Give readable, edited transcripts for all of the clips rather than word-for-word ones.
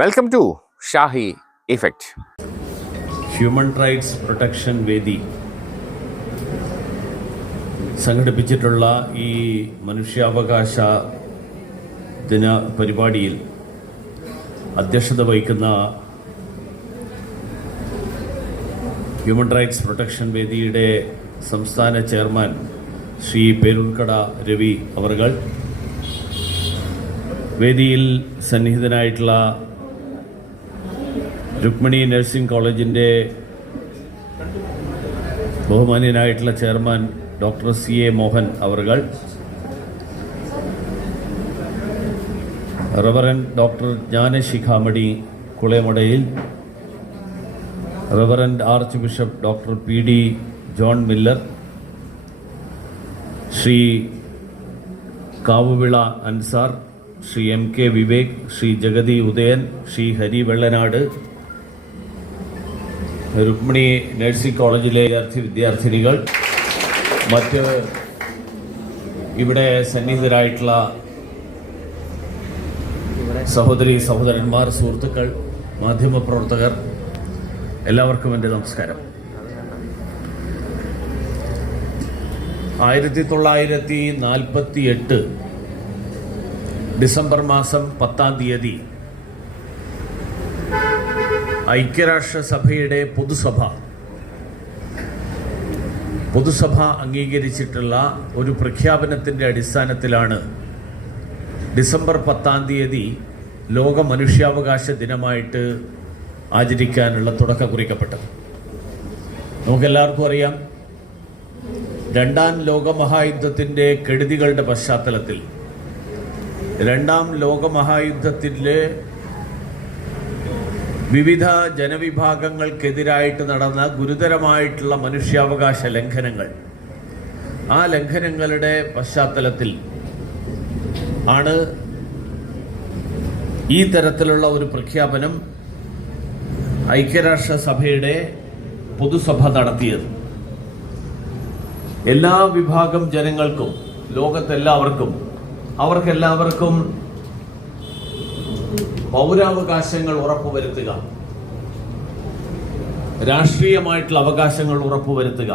Welcome to Shahi effect. Human rights protection വേദി സംഘടിപ്പിച്ചിട്ടുള്ള ഈ മനുഷ്യാവകാശ ദിന പരിപാടിയിൽ അധ്യക്ഷത വഹിക്കുന്ന ഹ്യൂമൻ റൈറ്റ്സ് പ്രൊട്ടക്ഷൻ വേദിയുടെ സംസ്ഥാന ചെയർമാൻ ശ്രീ പേരൂർക്കട രവി അവർകൾ, വേദിയിൽ സന്നിഹിതനായിട്ടുള്ള രുക്മിണി നഴ്സിംഗ് കോളേജിൻ്റെ ബഹുമാന്യനായിട്ടുള്ള ചെയർമാൻ ഡോക്ടർ CA മോഹൻ അവർകൾ, റവറൻഡ് ഡോക്ടർ ജ്ഞാനശിഖാമണി കുളമടയിൽ, reverend archbishop doctor PD John Miller, Shri Kavuvila Ansar, Shri MK Vivek, Shri Jagathy Udayan, Shri Hari Vellanad, Rukmini nursing കോളേജിലെ വിദ്യാർത്ഥിനികൾ, മറ്റ് ഇവിടെ സന്നിഹിതരായിട്ടുള്ള സഹോദരി സഹോദരന്മാർ, സുഹൃത്തുക്കൾ, മാധ്യമപ്രവർത്തകർ, എല്ലാവർക്കും എൻ്റെ നമസ്കാരം. 1948 ഡിസംബർ മാസം 10-ാം തീയതി ഐക്യരാഷ്ട്രസഭയുടെ പൊതുസഭ അംഗീകരിച്ചിട്ടുള്ള ഒരു പ്രഖ്യാപനത്തിൻ്റെ അടിസ്ഥാനത്തിലാണ് ഡിസംബർ 10-ാം തീയതി ലോക മനുഷ്യാവകാശ ദിനമായിട്ട് ആചരിക്കാനുള്ള തുടക്കം കുറിക്കപ്പെട്ടത്. നമുക്കെല്ലാവർക്കും അറിയാം, രണ്ടാം ലോകമഹായുദ്ധത്തിൻ്റെ കെടുതികളുടെ പശ്ചാത്തലത്തിൽ രണ്ടാം ലോകമഹായുദ്ധത്തിലെ വിവിധ ജനവിഭാഗങ്ങൾക്കെതിരായിട്ട് നടന്ന ഗുരുതരമായിട്ടുള്ള മനുഷ്യാവകാശ ലംഘനങ്ങൾ, ആ ലംഘനങ്ങളുടെ പശ്ചാത്തലത്തിൽ ആണ് ഈ തരത്തിലുള്ള ഒരു പ്രഖ്യാപനം ഐക്യരാഷ്ട്രസഭയുടെ പൊതുസഭ നടത്തിയത്. എല്ലാ വിഭാഗം ജനങ്ങൾക്കും, ലോകത്തെല്ലാവർക്കും, അവർക്കെല്ലാവർക്കും പൗരാവകാശങ്ങൾ ഉറപ്പുവരുത്തുക, രാഷ്ട്രീയമായിട്ടുള്ള അവകാശങ്ങൾ ഉറപ്പുവരുത്തുക,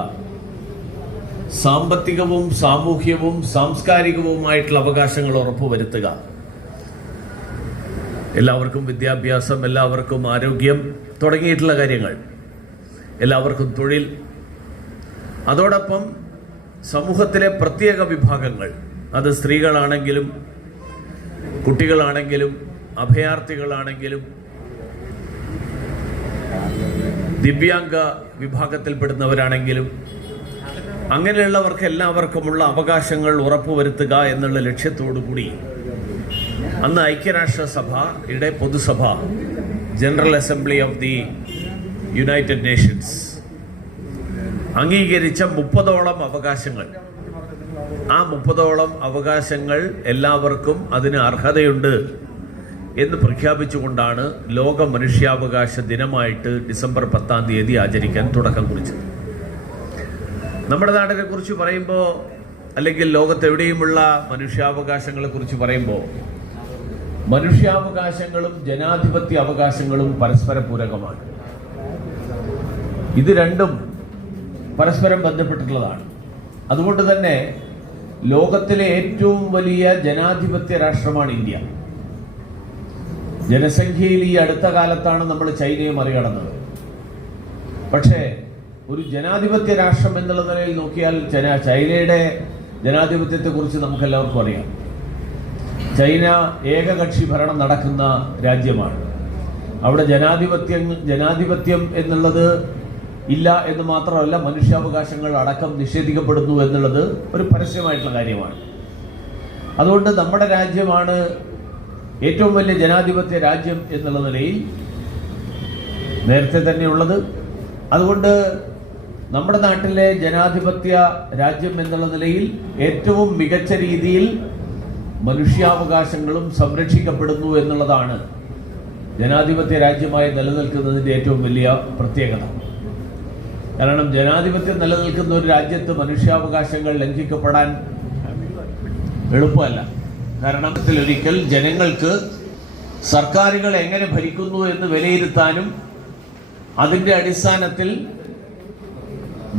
സാമ്പത്തികവും സാമൂഹ്യവും സാംസ്കാരികവുമായിട്ടുള്ള അവകാശങ്ങൾ ഉറപ്പുവരുത്തുക, എല്ലാവർക്കും വിദ്യാഭ്യാസം, എല്ലാവർക്കും ആരോഗ്യം തുടങ്ങിയിട്ടുള്ള കാര്യങ്ങൾ, എല്ലാവർക്കും തൊഴിൽ, അതോടൊപ്പം സമൂഹത്തിലെ പ്രത്യേക വിഭാഗങ്ങൾ, അത് സ്ത്രീകളാണെങ്കിലും കുട്ടികളാണെങ്കിലും അഭയാർത്ഥികളാണെങ്കിലും ദിവ്യാംഗ വിഭാഗത്തിൽപ്പെടുന്നവരാണെങ്കിലും അങ്ങനെയുള്ളവർക്ക് എല്ലാവർക്കുമുള്ള അവകാശങ്ങൾ ഉറപ്പുവരുത്തുക എന്നുള്ള ലക്ഷ്യത്തോടു കൂടി അന്ന് ഐക്യരാഷ്ട്രസഭയുടെ പൊതുസഭ, general assembly of the United Nations അംഗീകരിച്ച 30ഓളം അവകാശങ്ങൾ, ആ 30ഓളം അവകാശങ്ങൾ എല്ലാവർക്കും അതിന് അർഹതയുണ്ട് എന്ന് പ്രഖ്യാപിച്ചുകൊണ്ടാണ് ലോക മനുഷ്യാവകാശ ദിനമായിട്ട് ഡിസംബർ 10-ാം തീയതി ആചരിക്കാൻ തുടക്കം കുറിച്ചത്. നമ്മുടെ നാടിനെ കുറിച്ച് പറയുമ്പോൾ, അല്ലെങ്കിൽ ലോകത്തെവിടെയുമുള്ള മനുഷ്യാവകാശങ്ങളെ കുറിച്ച് പറയുമ്പോൾ, മനുഷ്യാവകാശങ്ങളും ജനാധിപത്യ അവകാശങ്ങളും പരസ്പര പൂരകമാണ്. ഇത് രണ്ടും പരസ്പരം ബന്ധപ്പെട്ടിട്ടുള്ളതാണ്. അതുകൊണ്ട് തന്നെ ലോകത്തിലെ ഏറ്റവും വലിയ ജനാധിപത്യ രാഷ്ട്രമാണ് ഇന്ത്യ. ജനസംഖ്യയിൽ ഈ അടുത്ത കാലത്താണ് നമ്മൾ ചൈനയെ മറികടന്നത്. പക്ഷേ ഒരു ജനാധിപത്യ രാഷ്ട്രം എന്നുള്ള നിലയിൽ നോക്കിയാൽ ചൈനയുടെ ജനാധിപത്യത്തെക്കുറിച്ച് നമുക്കെല്ലാവർക്കും അറിയാം. ചൈന ഏകകക്ഷി ഭരണം നടക്കുന്ന രാജ്യമാണ്. അവിടെ ജനാധിപത്യം എന്നുള്ളത് ഇല്ല എന്ന് മാത്രമല്ല, മനുഷ്യാവകാശങ്ങൾ അടക്കം നിഷേധിക്കപ്പെടുന്നു എന്നുള്ളത് ഒരു പരസ്യമായിട്ടുള്ള കാര്യമാണ്. അതുകൊണ്ട് നമ്മുടെ രാജ്യമാണ് ഏറ്റവും വലിയ ജനാധിപത്യ രാജ്യം എന്നുള്ള നിലയിൽ നേരത്തെ തന്നെയുള്ളത്. അതുകൊണ്ട് നമ്മുടെ നാട്ടിലെ ജനാധിപത്യ രാജ്യം എന്നുള്ള നിലയിൽ ഏറ്റവും മികച്ച രീതിയിൽ മനുഷ്യാവകാശങ്ങളും സംരക്ഷിക്കപ്പെടുന്നു എന്നുള്ളതാണ് ജനാധിപത്യ രാജ്യമായി നിലനിൽക്കുന്നതിൻ്റെ ഏറ്റവും വലിയ പ്രത്യേകത. കാരണം ജനാധിപത്യം നിലനിൽക്കുന്ന ഒരു രാജ്യത്ത് മനുഷ്യാവകാശങ്ങൾ ലംഘിക്കപ്പെടാൻ എളുപ്പമല്ല. കാരണം ഒരിക്കൽ ജനങ്ങൾക്ക് സർക്കാരുകൾ എങ്ങനെ ഭരിക്കുന്നു എന്ന് വിലയിരുത്താനും അതിൻ്റെ അടിസ്ഥാനത്തിൽ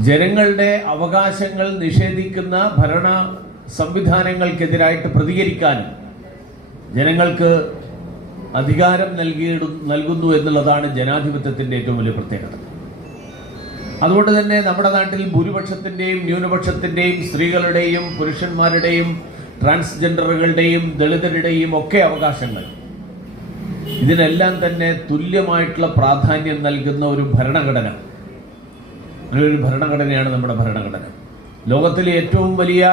ജനങ്ങളുടെ അവകാശങ്ങൾ നിഷേധിക്കുന്ന ഭരണ സംവിധാനങ്ങൾക്കെതിരായിട്ട് പ്രതികരിക്കാനും ജനങ്ങൾക്ക് അധികാരം നൽകുന്നു എന്നുള്ളതാണ് ജനാധിപത്യത്തിൻ്റെ ഏറ്റവും വലിയ പ്രത്യേകത. അതുകൊണ്ട് തന്നെ നമ്മുടെ നാട്ടിൽ ഭൂരിപക്ഷത്തിൻ്റെയും ന്യൂനപക്ഷത്തിൻ്റെയും സ്ത്രീകളുടെയും പുരുഷന്മാരുടെയും ട്രാൻസ്ജെൻഡറുകളുടെയും ദളിതരുടെയും ഒക്കെ അവകാശങ്ങൾ ഇതിനെല്ലാം തന്നെ തുല്യമായിട്ടുള്ള പ്രാധാന്യം നൽകുന്ന ഒരു ഭരണഘടന, അങ്ങനൊരു ഭരണഘടനയാണ് നമ്മുടെ ഭരണഘടന. ലോകത്തിലെ ഏറ്റവും വലിയ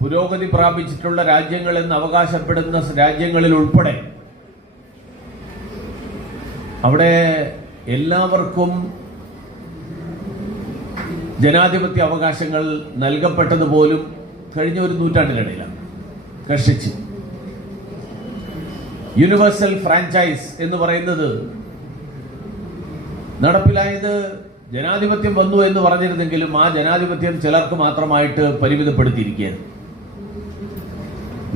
പുരോഗതി പ്രാപിച്ചിട്ടുള്ള രാജ്യങ്ങൾ എന്ന് അവകാശപ്പെടുന്ന രാജ്യങ്ങളിൽ ഉൾപ്പെടെ അവിടെ എല്ലാവർക്കും ജനാധിപത്യ അവകാശങ്ങൾ നൽകപ്പെട്ടത് പോലും കഴിഞ്ഞ ഒരു നൂറ്റാണ്ടിനിടയിലാണ്. കഷ്ടിച്ച് യൂണിവേഴ്സൽ ഫ്രാഞ്ചൈസ് എന്ന് പറയുന്നത് നടപ്പിലായത് ജനാധിപത്യം വന്നു എന്ന് പറഞ്ഞിരുന്നെങ്കിലും ആ ജനാധിപത്യം ചിലർക്ക് മാത്രമായിട്ട് പരിമിതപ്പെടുത്തിയിരിക്കുകയാണ്.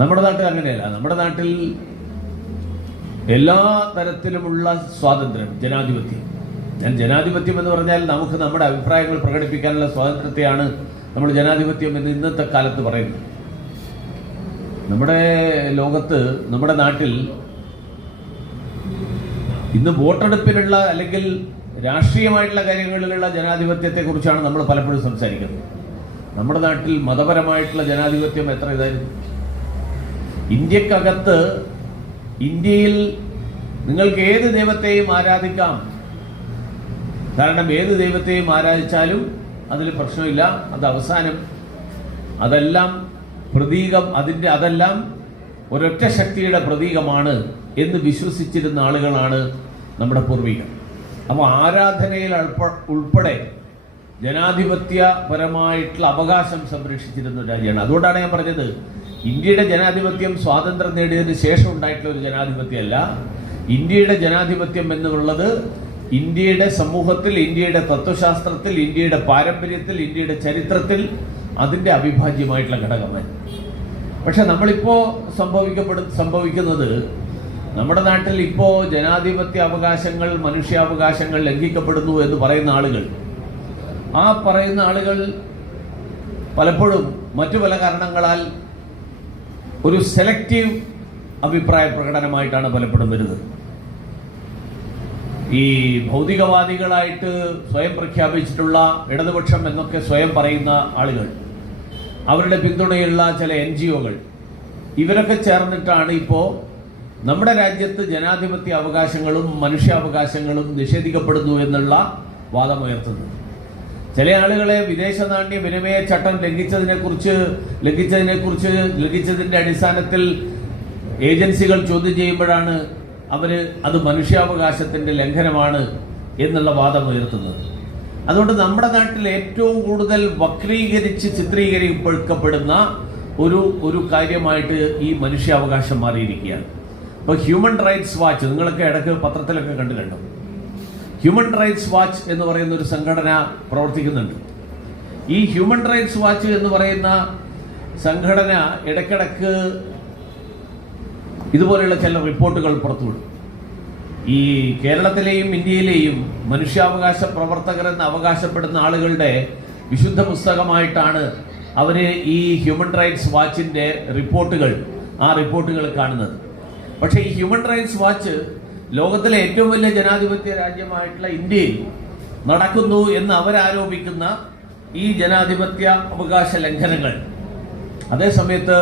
നമ്മുടെ നാട്ടിൽ അങ്ങനെയല്ല. നമ്മുടെ നാട്ടിൽ എല്ലാ തരത്തിലുമുള്ള സ്വാതന്ത്ര്യം, ജനാധിപത്യം. ഞാൻ ജനാധിപത്യം എന്ന് പറഞ്ഞാൽ നമുക്ക് നമ്മുടെ അഭിപ്രായങ്ങൾ പ്രകടിപ്പിക്കാനുള്ള സ്വാതന്ത്ര്യത്തെയാണ് നമ്മൾ ജനാധിപത്യം എന്ന് ഇന്നത്തെ കാലത്ത് പറയുന്നത്. നമ്മുടെ ലോകത്ത്, നമ്മുടെ നാട്ടിൽ ഇന്ന് വോട്ടെടുപ്പിനുള്ള അല്ലെങ്കിൽ രാഷ്ട്രീയമായിട്ടുള്ള കാര്യങ്ങളിലുള്ള ജനാധിപത്യത്തെ കുറിച്ചാണ് നമ്മൾ പലപ്പോഴും സംസാരിക്കുന്നത്. നമ്മുടെ നാട്ടിൽ മതപരമായിട്ടുള്ള ജനാധിപത്യം എത്ര ഇതായിരുന്നു. ഇന്ത്യക്കകത്ത്, ഇന്ത്യയിൽ നിങ്ങൾക്ക് ഏത് ദൈവത്തെയും ആരാധിക്കാം. കാരണം ഏത് ദൈവത്തെയും ആരാധിച്ചാലും അതിൽ പ്രശ്നമില്ല. അത് അവസാനം അതെല്ലാം പ്രതീകം, അതെല്ലാം ഒരൊറ്റ ശക്തിയുടെ പ്രതീകമാണ് എന്ന് വിശ്വസിച്ചിരുന്ന ആളുകളാണ് നമ്മുടെ പൂർവികർ. അപ്പോൾ ആരാധനയിൽ ഉൾപ്പെടെ ജനാധിപത്യപരമായിട്ടുള്ള അവകാശം സംരക്ഷിച്ചിരുന്ന ഒരു രാജ്യമാണ്. അതുകൊണ്ടാണ് ഞാൻ പറഞ്ഞത്, ഇന്ത്യയുടെ ജനാധിപത്യം സ്വാതന്ത്ര്യം നേടിയതിന് ശേഷം ഉണ്ടായിട്ടുള്ള ഒരു ജനാധിപത്യമല്ല. ഇന്ത്യയുടെ ജനാധിപത്യം എന്നുള്ളത് ഇന്ത്യയുടെ സമൂഹത്തിൽ, ഇന്ത്യയുടെ തത്വശാസ്ത്രത്തിൽ, ഇന്ത്യയുടെ പാരമ്പര്യത്തിൽ, ഇന്ത്യയുടെ ചരിത്രത്തിൽ അതിൻ്റെ അവിഭാജ്യമായിട്ടുള്ള ഘടകമാണ്. പക്ഷെ നമ്മളിപ്പോൾ സംഭവിക്കുന്നത് നമ്മുടെ നാട്ടിൽ ഇപ്പോൾ ജനാധിപത്യ അവകാശങ്ങൾ, മനുഷ്യാവകാശങ്ങൾ ലംഘിക്കപ്പെടുന്നു എന്ന് പറയുന്ന ആളുകൾ, ആ പറയുന്ന ആളുകൾ പലപ്പോഴും മറ്റു പല കാരണങ്ങളാൽ ഒരു സെലക്റ്റീവ് അഭിപ്രായ പ്രകടനമായിട്ടാണ് പലപ്പോഴും വരുന്നത്. ഈ ഭൗതികവാദികളായിട്ട് സ്വയം പ്രഖ്യാപിച്ചിട്ടുള്ള ഇടതുപക്ഷം എന്നൊക്കെ സ്വയം പറയുന്ന ആളുകൾ, അവരുടെ പിന്തുണയുള്ള ചില NGOകൾ, ഇവരൊക്കെ ചേർന്നിട്ടാണ് ഇപ്പോൾ നമ്മുടെ രാജ്യത്ത് ജനാധിപത്യ അവകാശങ്ങളും മനുഷ്യാവകാശങ്ങളും നിഷേധിക്കപ്പെടുന്നു എന്നുള്ള വാദമുയർത്തുന്നത്. ചില ആളുകളെ വിദേശ നാണ്യ വിനിമയ ചട്ടം ലംഘിച്ചതിന്റെ അടിസ്ഥാനത്തിൽ ഏജൻസികൾ ചോദ്യം ചെയ്യുമ്പോഴാണ് അത് മനുഷ്യാവകാശത്തിന്റെ ലംഘനമാണ് എന്നുള്ള വാദം ഉയർത്തുന്നത്. അതുകൊണ്ട് നമ്മുടെ നാട്ടിൽ ഏറ്റവും കൂടുതൽ വക്രീകരിച്ച് ചിത്രീകരിക്കപ്പെടുന്ന ഒരു കാര്യമായിട്ട് ഈ മനുഷ്യാവകാശം മാറിയിരിക്കുകയാണ്. ഇപ്പോൾ ഹ്യൂമൻ റൈറ്റ്സ് വാച്ച്, നിങ്ങളൊക്കെ ഇടയ്ക്ക് പത്രത്തിലൊക്കെ കണ്ടു. ഹ്യൂമൻ റൈറ്റ്സ് വാച്ച് എന്ന് പറയുന്ന ഒരു സംഘടന പ്രവർത്തിക്കുന്നുണ്ട്. ഈ ഹ്യൂമൻ റൈറ്റ്സ് വാച്ച് എന്ന് പറയുന്ന സംഘടന ഇടയ്ക്കിടയ്ക്ക് ഇതുപോലെയുള്ള ചില റിപ്പോർട്ടുകൾ പുറത്തുവിടും. ഈ കേരളത്തിലെയും ഇന്ത്യയിലെയും മനുഷ്യാവകാശ പ്രവർത്തകരെന്ന് അവകാശപ്പെടുന്ന ആളുകളുടെ വിശുദ്ധ പുസ്തകമായിട്ടാണ് അവർ ഈ ഹ്യൂമൻ റൈറ്റ്സ് വാച്ചിൻ്റെ റിപ്പോർട്ടുകൾ കാണുന്നത്. പക്ഷേ ഈ ഹ്യൂമൻ റൈറ്റ്സ് വാച്ച് ലോകത്തിലെ ഏറ്റവും വലിയ ജനാധിപത്യ രാജ്യമായിട്ടുള്ള ഇന്ത്യയിൽ നടക്കുന്നു എന്ന് അവരാരോപിക്കുന്ന ഈ ജനാധിപത്യ അവകാശ ലംഘനങ്ങൾ അതേസമയത്ത്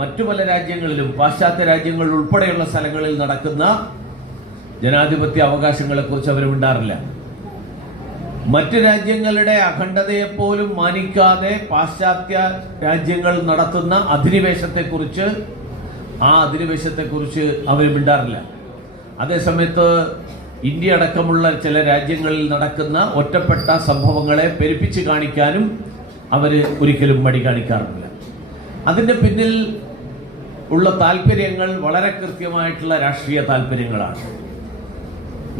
മറ്റു പല രാജ്യങ്ങളിലും, പാശ്ചാത്യ രാജ്യങ്ങളിൽ ഉൾപ്പെടെയുള്ള സ്ഥലങ്ങളിൽ നടക്കുന്ന ജനാധിപത്യ അവകാശങ്ങളെക്കുറിച്ച് അവർ മിണ്ടാറില്ല. മറ്റു രാജ്യങ്ങളുടെ അഖണ്ഡതയെപ്പോലും മാനിക്കാതെ പാശ്ചാത്യ രാജ്യങ്ങൾ നടത്തുന്ന അധിനിവേശത്തെക്കുറിച്ച് അവർ മിണ്ടാറില്ല. അതേസമയത്ത് ഇന്ത്യ അടക്കമുള്ള ചില രാജ്യങ്ങളിൽ നടക്കുന്ന ഒറ്റപ്പെട്ട സംഭവങ്ങളെ പെരുപ്പിച്ച് കാണിക്കാനും അവർ ഒരിക്കലും മടി കാണിക്കാറില്ല. അതിൻ്റെ പിന്നിൽ ഉള്ള താല്പര്യങ്ങൾ വളരെ കൃത്യമായിട്ടുള്ള രാഷ്ട്രീയ താല്പര്യങ്ങളാണ്.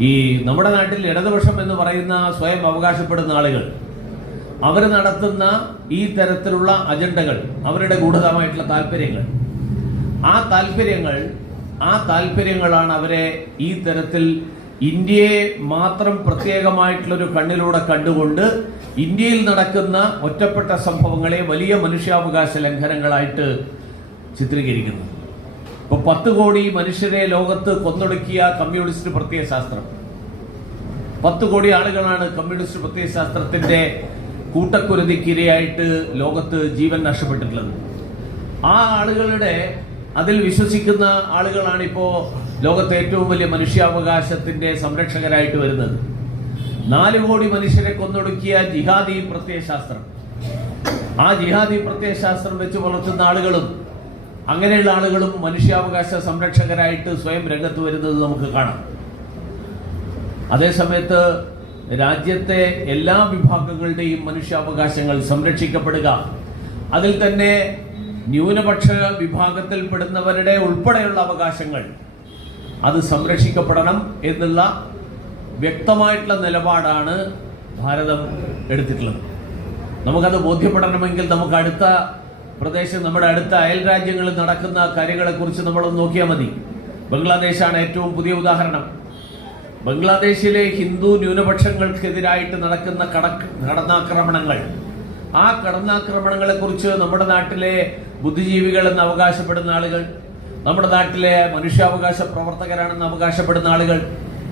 ഈ നമ്മുടെ നാട്ടിൽ ഇടതുപക്ഷം എന്ന് പറയുന്ന സ്വയം അവകാശപ്പെടുന്ന ആളുകൾ, അവർ നടത്തുന്ന ഈ തരത്തിലുള്ള അജണ്ടകൾ, അവരുടെ ഗൂഢതമായിട്ടുള്ള താല്പര്യങ്ങൾ, ആ താല്പര്യങ്ങൾ ആ താല്പര്യങ്ങളാണ് അവരെ ഈ തരത്തിൽ ഇന്ത്യയെ മാത്രം പ്രത്യേകമായിട്ടുള്ളൊരു കണ്ണിലൂടെ കണ്ടുകൊണ്ട് ഇന്ത്യയിൽ നടക്കുന്ന ഒറ്റപ്പെട്ട സംഭവങ്ങളെ വലിയ മനുഷ്യാവകാശ ലംഘനങ്ങളായിട്ട് ചിത്രീകരിക്കുന്നു. ഇപ്പൊ 10 കോടി മനുഷ്യരെ ലോകത്ത് കൊന്നൊടുക്കിയ കമ്മ്യൂണിസ്റ്റ് പ്രത്യയശാസ്ത്രം, 10 കോടി ആളുകളാണ് കമ്മ്യൂണിസ്റ്റ് പ്രത്യയശാസ്ത്രത്തിന്റെ കൂട്ടക്കുരുതിക്കിരയായിട്ട് ലോകത്ത് ജീവൻ നഷ്ടപ്പെട്ടിട്ടുള്ളത്. ആ ആളുകളുടെ അതിൽ വിശ്വസിക്കുന്ന ആളുകളാണ് ഇപ്പോ ലോകത്തെ ഏറ്റവും വലിയ മനുഷ്യാവകാശത്തിന്റെ സംരക്ഷകരായിട്ട് വരുന്നത്. 4 കോടി മനുഷ്യരെ കൊന്നൊടുക്കിയ ജിഹാദി പ്രത്യയശാസ്ത്രം, ആ ജിഹാദി പ്രത്യയശാസ്ത്രം വെച്ച് വളർത്തുന്ന ആളുകളും അങ്ങനെയുള്ള ആളുകളും മനുഷ്യാവകാശ സംരക്ഷകരായിട്ട് സ്വയം രംഗത്ത് വരുന്നത് നമുക്ക് കാണാം. അതേസമയത്ത് രാജ്യത്തെ എല്ലാ വിഭാഗങ്ങളുടെയും മനുഷ്യാവകാശങ്ങൾ സംരക്ഷിക്കപ്പെടുക, അതിൽ തന്നെ ന്യൂനപക്ഷ വിഭാഗത്തിൽപ്പെടുന്നവരുടെ ഉൾപ്പെടെയുള്ള അവകാശങ്ങൾ അത് സംരക്ഷിക്കപ്പെടണം എന്നുള്ള വ്യക്തമായിട്ടുള്ള നിലപാടാണ് ഭാരതം എടുത്തിട്ടുള്ളത്. നമുക്കത് ബോധ്യപ്പെടണമെങ്കിൽ നമുക്ക് അടുത്ത പ്രദേശം, നമ്മുടെ അടുത്ത അയൽ രാജ്യങ്ങളിൽ നടക്കുന്ന കാര്യങ്ങളെക്കുറിച്ച് നമ്മളൊന്ന് നോക്കിയാൽ മതി. ബംഗ്ലാദേശാണ് ഏറ്റവും പുതിയ ഉദാഹരണം. ബംഗ്ലാദേശിലെ ഹിന്ദു ന്യൂനപക്ഷങ്ങൾക്കെതിരായിട്ട് നടക്കുന്ന കടന്നാക്രമണങ്ങൾ, ആ കടന്നാക്രമണങ്ങളെ കുറിച്ച് നമ്മുടെ നാട്ടിലെ ബുദ്ധിജീവികൾ എന്ന് അവകാശപ്പെടുന്ന ആളുകൾ, നമ്മുടെ നാട്ടിലെ മനുഷ്യാവകാശ പ്രവർത്തകരാണെന്ന് അവകാശപ്പെടുന്ന ആളുകൾ,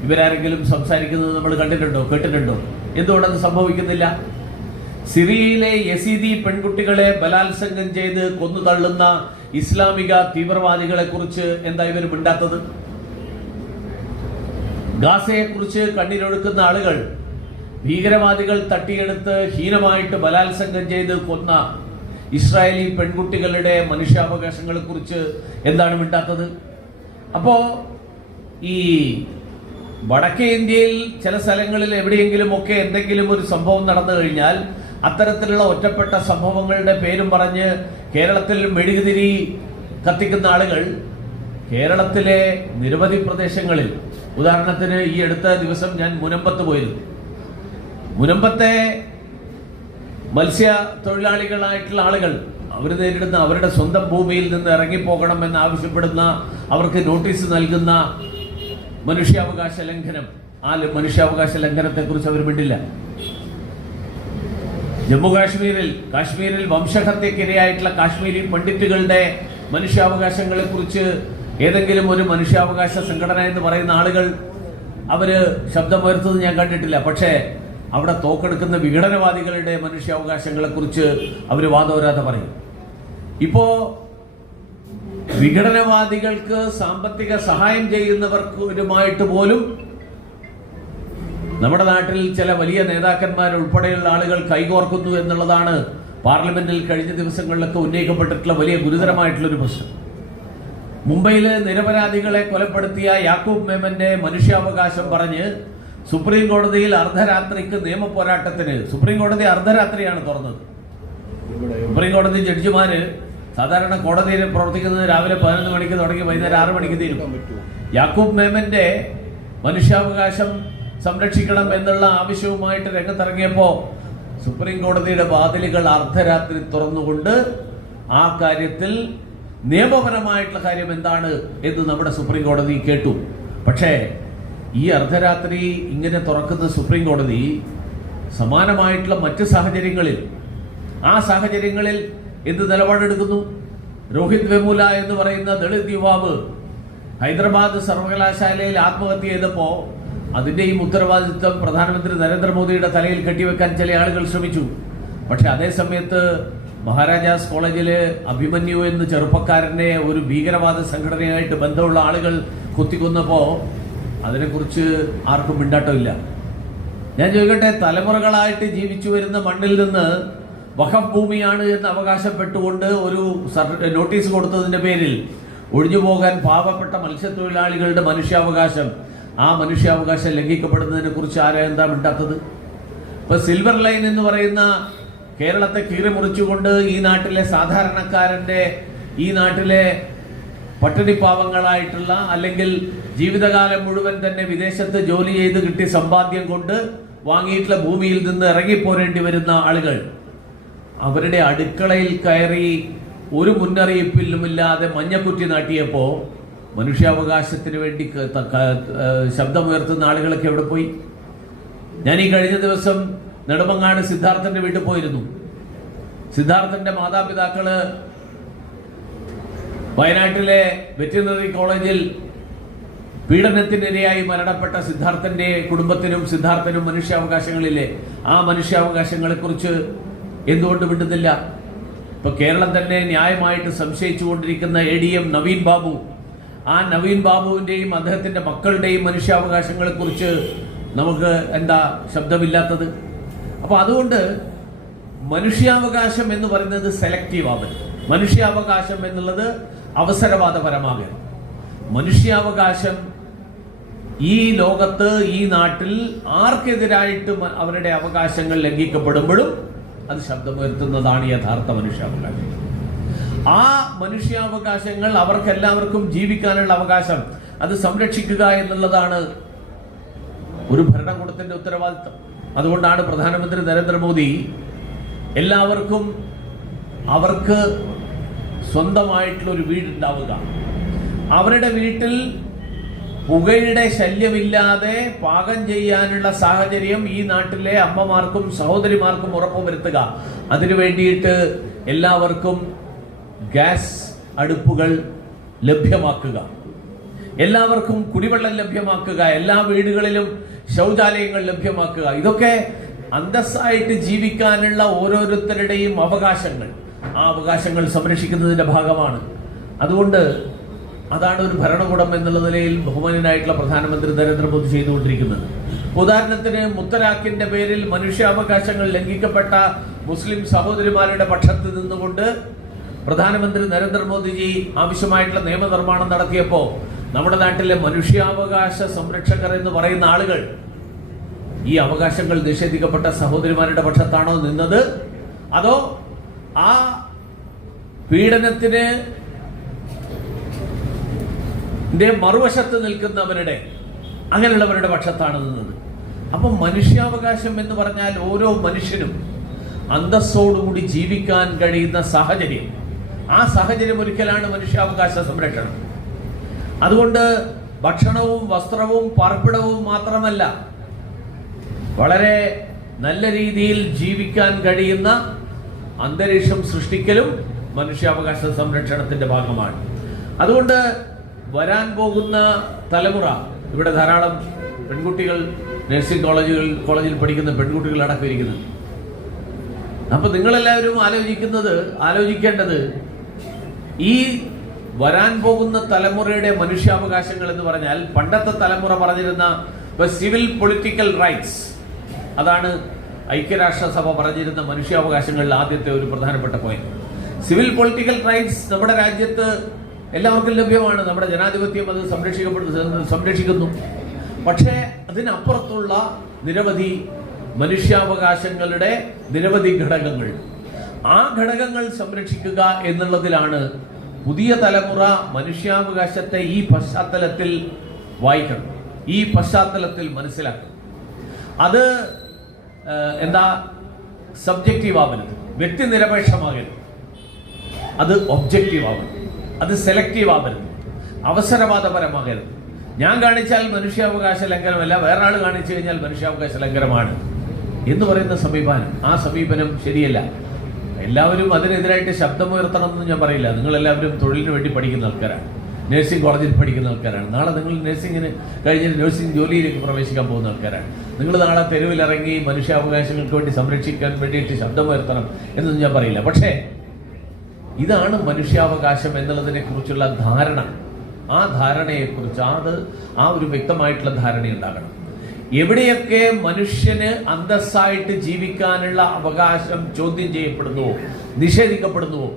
ഇവരാരെങ്കിലും സംസാരിക്കുന്നത് നമ്മൾ കണ്ടിട്ടുണ്ടോ, കേട്ടിട്ടുണ്ടോ? എന്തുകൊണ്ടത് സംഭവിക്കുന്നില്ല? സിറിയയിലെ യസീദി പെൺകുട്ടികളെ ബലാത്സംഗം ചെയ്ത് കൊന്നു തള്ളുന്ന ഇസ്ലാമിക തീവ്രവാദികളെ കുറിച്ച് എന്താ ഇവർ മിണ്ടാത്തത്? ഗാസയെ കുറിച്ച് കണ്ണീരൊഴുക്കുന്ന ആളുകൾ, ഭീകരവാദികൾ തട്ടിയെടുത്ത് ഹീനമായിട്ട് ബലാത്സംഗം ചെയ്ത് കൊന്ന ഇസ്രായേലി പെൺകുട്ടികളുടെ മനുഷ്യാവകാശങ്ങളെ കുറിച്ച് എന്താണ് മിണ്ടാത്തത്? അപ്പോ ഈ വടക്കേ ഇന്ത്യയിൽ ചില സ്ഥലങ്ങളിൽ എവിടെയെങ്കിലും ഒക്കെ എന്തെങ്കിലും ഒരു സംഭവം നടന്നു കഴിഞ്ഞാൽ അത്തരത്തിലുള്ള ഒറ്റപ്പെട്ട സംഭവങ്ങളുടെ പേരും പറഞ്ഞ് കേരളത്തിൽ മെഴുകുതിരി കത്തിക്കുന്ന ആളുകൾ കേരളത്തിലെ നിരവധി പ്രദേശങ്ങളിൽ, ഉദാഹരണത്തിന് ഈ അടുത്ത ദിവസം ഞാൻ മുനമ്പത്ത് പോയിരുന്നു. മുനമ്പത്തെ മത്സ്യ തൊഴിലാളികളായിട്ടുള്ള ആളുകൾ അവർ നേരിടുന്ന, അവരുടെ സ്വന്തം ഭൂമിയിൽ നിന്ന് ഇറങ്ങിപ്പോകണം എന്ന് ആവശ്യപ്പെടുന്ന, അവർക്ക് നോട്ടീസ് നൽകുന്ന മനുഷ്യാവകാശ ലംഘനം, ആ മനുഷ്യാവകാശ ലംഘനത്തെ കുറിച്ച് അവർ മിണ്ടില്ല. ജമ്മു കാശ്മീരിൽ വംശഹത്യക്കിരയായിട്ടുള്ള കാശ്മീരി പണ്ഡിറ്റുകളുടെ മനുഷ്യാവകാശങ്ങളെ കുറിച്ച് ഏതെങ്കിലും ഒരു മനുഷ്യാവകാശ സംഘടന എന്ന് പറയുന്ന ആളുകൾ അവര് ശബ്ദമുയർത്തുന്നത് ഞാൻ കണ്ടിട്ടില്ല. പക്ഷേ അവിടെ തോക്കെടുക്കുന്ന വിഘടനവാദികളുടെ മനുഷ്യാവകാശങ്ങളെ കുറിച്ച് അവര് വാദോരാതെ പറയും. ഇപ്പോ വിഘടനവാദികൾക്ക് സാമ്പത്തിക സഹായം ചെയ്യുന്നവർക്കുമായിട്ട് പോലും നമ്മുടെ നാട്ടിൽ ചില വലിയ നേതാക്കന്മാർ ഉൾപ്പെടെയുള്ള ആളുകൾ കൈകോർക്കുന്നു എന്നുള്ളതാണ് പാർലമെന്റിൽ കഴിഞ്ഞ ദിവസങ്ങളിലൊക്കെ ഉന്നയിക്കപ്പെട്ടിട്ടുള്ള വലിയ ഗുരുതരമായിട്ടുള്ളൊരു പ്രശ്നം. മുംബൈയിലെ നിരപരാധികളെ കൊലപ്പെടുത്തിയ യാക്കൂബ് മേമന്റെ മനുഷ്യാവകാശം പറഞ്ഞ് സുപ്രീം കോടതിയിൽ അർദ്ധരാത്രിക്ക് നിയമ പോരാട്ടത്തിന്, സുപ്രീം കോടതി അർദ്ധരാത്രിയാണ് തുറന്നത്. സുപ്രീം കോടതി ജഡ്ജിമാര് സാധാരണ കോടതിയിൽ പ്രവർത്തിക്കുന്നത് രാവിലെ 11 മണിക്ക് തുടങ്ങി വൈകുന്നേരം 6 മണിക്ക് തീരും. യാക്കൂബ് മേമന്റെ മനുഷ്യാവകാശം സംരക്ഷിക്കണം എന്നുള്ള ആവശ്യവുമായിട്ട് രംഗത്തിറങ്ങിയപ്പോ സുപ്രീം കോടതിയുടെ വാതിലുകൾ അർദ്ധരാത്രി തുറന്നുകൊണ്ട് ആ കാര്യത്തിൽ നിയമപരമായിട്ടുള്ള കാര്യം എന്താണ് എന്ന് നമ്മുടെ സുപ്രീം കോടതി കേട്ടു. പക്ഷേ ഈ അർദ്ധരാത്രി ഇങ്ങനെ തുറക്കുന്ന സുപ്രീം കോടതി സമാനമായിട്ടുള്ള മറ്റ് സാഹചര്യങ്ങളിൽ, ആ സാഹചര്യങ്ങളിൽ എന്ത് നിലപാടെടുക്കുന്നു? രോഹിത് വെമുല എന്ന് പറയുന്ന ദളിത് യുവാവ് ഹൈദരാബാദ് സർവകലാശാലയിൽ ആത്മഹത്യ ചെയ്തപ്പോ അതിന്റെയും ഉത്തരവാദിത്വം പ്രധാനമന്ത്രി നരേന്ദ്രമോദിയുടെ തലയിൽ കെട്ടിവെക്കാൻ ചില ആളുകൾ ശ്രമിച്ചു. പക്ഷെ അതേ സമയത്ത് മഹാരാജാസ് കോളേജില് അഭിമന്യു എന്ന ചെറുപ്പക്കാരനെ ഒരു ഭീകരവാദ സംഘടനയായിട്ട് ബന്ധമുള്ള ആളുകൾ കുത്തിക്കൊന്നപ്പോ അതിനെക്കുറിച്ച് ആർക്കും മിണ്ടാട്ടമില്ല. ഞാൻ ചോദിക്കട്ടെ, തലമുറകളായിട്ട് ജീവിച്ചു വരുന്ന മണ്ണിൽ നിന്ന് വഖഫ് ഭൂമിയാണ് എന്ന് അവകാശപ്പെട്ടുകൊണ്ട് ഒരു നോട്ടീസ് കൊടുത്തതിന്റെ പേരിൽ ഒഴിഞ്ഞുപോകാൻ പാവപ്പെട്ട മത്സ്യത്തൊഴിലാളികളുടെ മനുഷ്യാവകാശം, ആ മനുഷ്യാവകാശം ലംഘിക്കപ്പെടുന്നതിനെ കുറിച്ച് ആരാ എന്താ മിണ്ടാത്തത്? ഇപ്പൊ സിൽവർ ലൈൻ എന്ന് പറയുന്ന കേരളത്തെ കീറിമുറിച്ചുകൊണ്ട് ഈ നാട്ടിലെ സാധാരണക്കാരന്റെ, ഈ നാട്ടിലെ പട്ടിണിപ്പാവങ്ങളായിട്ടുള്ള, അല്ലെങ്കിൽ ജീവിതകാലം മുഴുവൻ തന്നെ വിദേശത്ത് ജോലി ചെയ്ത് കിട്ടിയ സമ്പാദ്യം കൊണ്ട് വാങ്ങിയിട്ടുള്ള ഭൂമിയിൽ നിന്ന് ഇറങ്ങിപ്പോരേണ്ടി വരുന്ന ആളുകൾ അവരുടെ അടുക്കളയിൽ കയറി ഒരു മുന്നറിയിപ്പിലുമില്ലാതെ മഞ്ഞക്കുറ്റി നാട്ടിയപ്പോ മനുഷ്യാവകാശത്തിന് വേണ്ടി ശബ്ദമുയർത്തുന്ന ആളുകളൊക്കെ എവിടെ പോയി? ഞാൻ ഈ കഴിഞ്ഞ ദിവസം നെടുമങ്ങാട് സിദ്ധാർത്ഥന്റെ വീട്ടിൽ പോയിരുന്നു. സിദ്ധാർത്ഥന്റെ മാതാപിതാക്കള് വയനാട്ടിലെ വെറ്റിനറി കോളേജിൽ പീഡനത്തിനിരയായി മരണപ്പെട്ട സിദ്ധാർത്ഥന്റെ കുടുംബത്തിനും സിദ്ധാർത്ഥനും മനുഷ്യാവകാശങ്ങളില്ലേ? ആ മനുഷ്യാവകാശങ്ങളെ കുറിച്ച് എന്തുകൊണ്ട് വിടുന്നില്ല? ഇപ്പൊ കേരളം തന്നെ ന്യായമായിട്ട് സംശയിച്ചുകൊണ്ടിരിക്കുന്ന ADM നവീൻ ബാബു, ആ നവീൻ ബാബുവിന്റെയും അദ്ദേഹത്തിന്റെ മക്കളുടെയും മനുഷ്യാവകാശങ്ങളെ കുറിച്ച് നമുക്ക് എന്താ ശബ്ദമില്ലാത്തത്? അപ്പൊ അതുകൊണ്ട് മനുഷ്യാവകാശം എന്ന് പറയുന്നത് സെലക്റ്റീവ് ആവരുത്. മനുഷ്യാവകാശം എന്നുള്ളത് അവസരവാദപരമാകരുത്. മനുഷ്യാവകാശം ഈ ലോകത്ത്, ഈ നാട്ടിൽ ആർക്കെതിരായിട്ട് അവരുടെ അവകാശങ്ങൾ ലംഘിക്കപ്പെടുമ്പോഴും അത് ശബ്ദമുയർത്തുന്നതാണ് യഥാർത്ഥ മനുഷ്യാവകാശം. ആ മനുഷ്യാവകാശങ്ങൾ അവർക്കെല്ലാവർക്കും ജീവിക്കാനുള്ള അവകാശം അത് സംരക്ഷിക്കുക എന്നുള്ളതാണ് ഒരു ഭരണകൂടത്തിന്റെ ഉത്തരവാദിത്തം. അതുകൊണ്ടാണ് പ്രധാനമന്ത്രി നരേന്ദ്രമോദി എല്ലാവർക്കും അവർക്ക് സ്വന്തമായിട്ടുള്ള ഒരു വീടുണ്ടാവുക, അവരുടെ വീട്ടിൽ പുകയുടെ ശല്യമില്ലാതെ പാകം ചെയ്യാനുള്ള സാഹചര്യം ഈ നാട്ടിലെ അമ്മമാർക്കും സഹോദരിമാർക്കും ഉറപ്പുവരുത്തുക, അതിനു വേണ്ടിയിട്ട് എല്ലാവർക്കും ഗ്യാസ് അടുപ്പുകൾ ലഭ്യമാക്കുക, എല്ലാവർക്കും കുടിവെള്ളം ലഭ്യമാക്കുക, എല്ലാ വീടുകളിലും ശൗചാലയങ്ങൾ ലഭ്യമാക്കുക. ഇതൊക്കെ അന്തസ്സായിട്ട് ജീവിക്കാനുള്ള ഓരോരുത്തരുടെയും അവകാശങ്ങൾ. ആ അവകാശങ്ങൾ സംരക്ഷിക്കുന്നതിന്റെ ഭാഗമാണ്. അതുകൊണ്ട് അതാണ് ഒരു ഭരണകൂടം എന്നുള്ള നിലയിൽ ബഹുമാന്യനായിട്ടുള്ള പ്രധാനമന്ത്രി നരേന്ദ്രമോദി ചെയ്തുകൊണ്ടിരിക്കുന്നത്. ഉദാഹരണത്തിന് മുത്തലാഖിന്റെ പേരിൽ മനുഷ്യാവകാശങ്ങൾ ലംഘിക്കപ്പെട്ട മുസ്ലിം സഹോദരിമാരുടെ പക്ഷത്ത് നിന്നുകൊണ്ട് പ്രധാനമന്ത്രി നരേന്ദ്രമോദിജി ആവശ്യമായിട്ടുള്ള നിയമനിർമ്മാണം നടത്തിയപ്പോൾ നമ്മുടെ നാട്ടിലെ മനുഷ്യാവകാശ സംരക്ഷകർ എന്ന് പറയുന്ന ആളുകൾ ഈ അവകാശങ്ങൾ നിഷേധിക്കപ്പെട്ട സഹോദരിമാരുടെ പക്ഷത്താണോ നിന്നത്, അതോ ആ പീഡനത്തിന് മറുവശത്ത് നിൽക്കുന്നവരുടെ അങ്ങനെയുള്ളവരുടെ പക്ഷത്താണ് നിന്നത്? അപ്പം മനുഷ്യാവകാശം എന്ന് പറഞ്ഞാൽ ഓരോ മനുഷ്യനും അന്തസ്സോടുകൂടി ജീവിക്കാൻ കഴിയുന്ന സാഹചര്യം. ആ സാഹചര്യം ഒരിക്കലാണ് മനുഷ്യാവകാശ സംരക്ഷണം. അതുകൊണ്ട് ഭക്ഷണവും വസ്ത്രവും പാർപ്പിടവും മാത്രമല്ല, വളരെ നല്ല രീതിയിൽ ജീവിക്കാൻ കഴിയുന്ന അന്തരീക്ഷം സൃഷ്ടിക്കലും മനുഷ്യാവകാശ സംരക്ഷണത്തിന്റെ ഭാഗമാണ്. അതുകൊണ്ട് വരാൻ പോകുന്ന തലമുറ, ഇവിടെ ധാരാളം പെൺകുട്ടികൾ നഴ്സിംഗ് കോളേജിൽ പഠിക്കുന്ന പെൺകുട്ടികൾ അടക്കം ഇരിക്കുന്നു. അപ്പൊ നിങ്ങളെല്ലാവരും ആലോചിക്കേണ്ടത് ഈ വരാൻ പോകുന്ന തലമുറയുടെ മനുഷ്യാവകാശങ്ങൾ എന്ന് പറഞ്ഞാൽ, പണ്ടത്തെ തലമുറ പറഞ്ഞിരുന്ന സിവിൽ പൊളിറ്റിക്കൽ റൈറ്റ്സ്, അതാണ് ഐക്യരാഷ്ട്രസഭ പറഞ്ഞിരുന്ന മനുഷ്യാവകാശങ്ങളിൽ ആദ്യത്തെ ഒരു പ്രധാനപ്പെട്ട പോയിന്റ്. സിവിൽ പൊളിറ്റിക്കൽ റൈറ്റ്സ് നമ്മുടെ രാജ്യത്ത് എല്ലാവർക്കും ലഭ്യമാണ്. നമ്മുടെ ജനാധിപത്യം അത് സംരക്ഷിക്കുന്നു. പക്ഷേ അതിനപ്പുറത്തുള്ള നിരവധി മനുഷ്യാവകാശങ്ങളുടെ നിരവധി ഘടകങ്ങൾ, ആ ഘടകങ്ങൾ സംരക്ഷിക്കുക എന്നുള്ളതിലാണ് പുതിയ തലമുറ മനുഷ്യാവകാശത്തെ ഈ പശ്ചാത്തലത്തിൽ വായിക്കണം, ഈ പശ്ചാത്തലത്തിൽ മനസ്സിലാക്കണം. അത് സബ്ജക്റ്റീവ് ആവരുത്, വ്യക്തിനിരപേക്ഷമാകരുത്, അത് ഒബ്ജക്റ്റീവ് ആവരുത്, അത് സെലക്റ്റീവ് ആവരുത്, അവസരവാദപരമാകരുത്. ഞാൻ കാണിച്ചാൽ മനുഷ്യാവകാശ ലംഘനമല്ല, വേറൊരാൾ കാണിച്ചു കഴിഞ്ഞാൽ മനുഷ്യാവകാശ ലംഘനമാണ് എന്ന് പറയുന്ന ആ സമീപനം ശരിയല്ല. എല്ലാവരും അതിനെതിരായിട്ട് ശബ്ദമുയർത്തണമെന്ന് ഞാൻ പറയില്ല. നിങ്ങളെല്ലാവരും തൊഴിലിന് വേണ്ടി പഠിക്കുന്ന ആൾക്കാരാണ്, നഴ്സിംഗ് കോളേജിൽ പഠിക്കുന്ന ആൾക്കാരാണ്. നാളെ നിങ്ങൾ നഴ്സിംഗിന് കഴിഞ്ഞ് നഴ്സിംഗ് ജോലിയിലേക്ക് പ്രവേശിക്കാൻ പോകുന്ന ആൾക്കാരാണ്. നിങ്ങൾ നാളെ തെരുവിലിറങ്ങി മനുഷ്യാവകാശങ്ങൾക്ക് വേണ്ടി സംരക്ഷിക്കാൻ വേണ്ടിയിട്ട് ശബ്ദമുയർത്തണം എന്നൊന്നും ഞാൻ പറയില്ല. പക്ഷേ ഇതാണ് മനുഷ്യാവകാശം എന്നുള്ളതിനെ കുറിച്ചുള്ള ധാരണ. ആ ധാരണയെക്കുറിച്ച് ആ ഒരു വ്യക്തമായിട്ടുള്ള ധാരണയുണ്ടാകണം. എവിടെയൊക്കെ മനുഷ്യന് അന്തസ്സായിട്ട് ജീവിക്കാനുള്ള അവകാശം ചോദ്യം ചെയ്യപ്പെടുന്നുവോ, നിഷേധിക്കപ്പെടുന്നുവോ.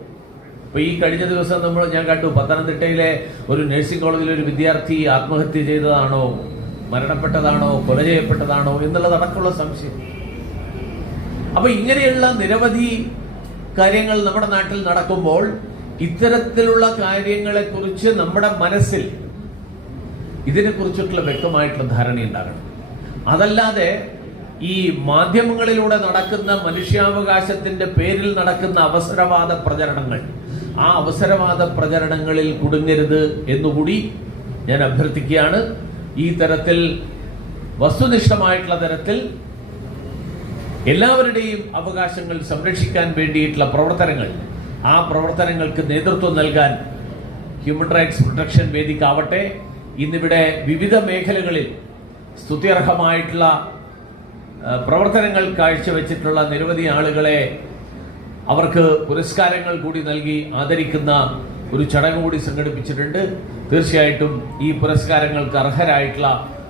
ഇപ്പൊ ഈ കഴിഞ്ഞ ദിവസം ഞാൻ കണ്ടു, പത്തനംതിട്ടയിലെ ഒരു നഴ്സിംഗ് കോളേജിലെ ഒരു വിദ്യാർത്ഥി ആത്മഹത്യ ചെയ്തതാണോ, മരണപ്പെട്ടതാണോ, കൊല ചെയ്യപ്പെട്ടതാണോ എന്നുള്ളതടക്കമുള്ള സംശയം. അപ്പൊ ഇങ്ങനെയുള്ള നിരവധി കാര്യങ്ങൾ നമ്മുടെ നാട്ടിൽ നടക്കുമ്പോൾ ഇത്തരത്തിലുള്ള കാര്യങ്ങളെ കുറിച്ച് നമ്മുടെ മനസ്സിൽ ഇതിനെക്കുറിച്ചിട്ടുള്ള വ്യക്തമായിട്ടുള്ള ധാരണയുണ്ടാകണം. അതല്ലാതെ ഈ മാധ്യമങ്ങളിലൂടെ നടക്കുന്ന മനുഷ്യാവകാശത്തിന്റെ പേരിൽ നടക്കുന്ന അവസരവാദ പ്രചരണങ്ങൾ, ആ അവസരവാദ പ്രചരണങ്ങളിൽ കുടുങ്ങരുത് എന്നുകൂടി ഞാൻ അഭ്യർത്ഥിക്കുകയാണ്. ഈ തരത്തിൽ വസ്തുനിഷ്ഠമായിട്ടുള്ള തരത്തിൽ എല്ലാവരുടെയും അവകാശങ്ങൾ സംരക്ഷിക്കാൻ വേണ്ടിയിട്ടുള്ള പ്രവർത്തനങ്ങൾ, ആ പ്രവർത്തനങ്ങൾക്ക് നേതൃത്വം നൽകാൻ ഹ്യൂമൻ റൈറ്റ്സ് പ്രൊട്ടക്ഷൻ വേദിക്കാവട്ടെ, ഇന്നിവിടെ വിവിധ മേഖലകളിൽ സ്തുത്യർഹമായിട്ടുള്ള പ്രവർത്തനങ്ങൾ കാഴ്ചവെച്ചിട്ടുള്ള നിരവധി ആളുകളെ അവർക്ക് പുരസ്കാരങ്ങൾ കൂടി നൽകി ആദരിക്കുന്ന ഒരു ചടങ്ങ് കൂടി സംഘടിപ്പിച്ചിട്ടുണ്ട്. തീർച്ചയായിട്ടും ഈ പുരസ്കാരങ്ങൾക്ക് അർഹരായിട്ടുള്ള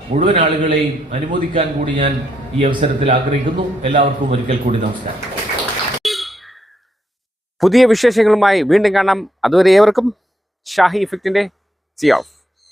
മുഴുവൻ ആളുകളെയും അനുമോദിക്കാൻ കൂടി ഞാൻ ഈ അവസരത്തിൽ ആഗ്രഹിക്കുന്നു. എല്ലാവർക്കും ഒരിക്കൽ കൂടി നമസ്കാരം. പുതിയ വിശേഷങ്ങളുമായി വീണ്ടും കാണാം. അതുവരെ ഏവർക്കും ഷാഹി ഇഫക്റ്റിന്റെ സി ഓഫ്.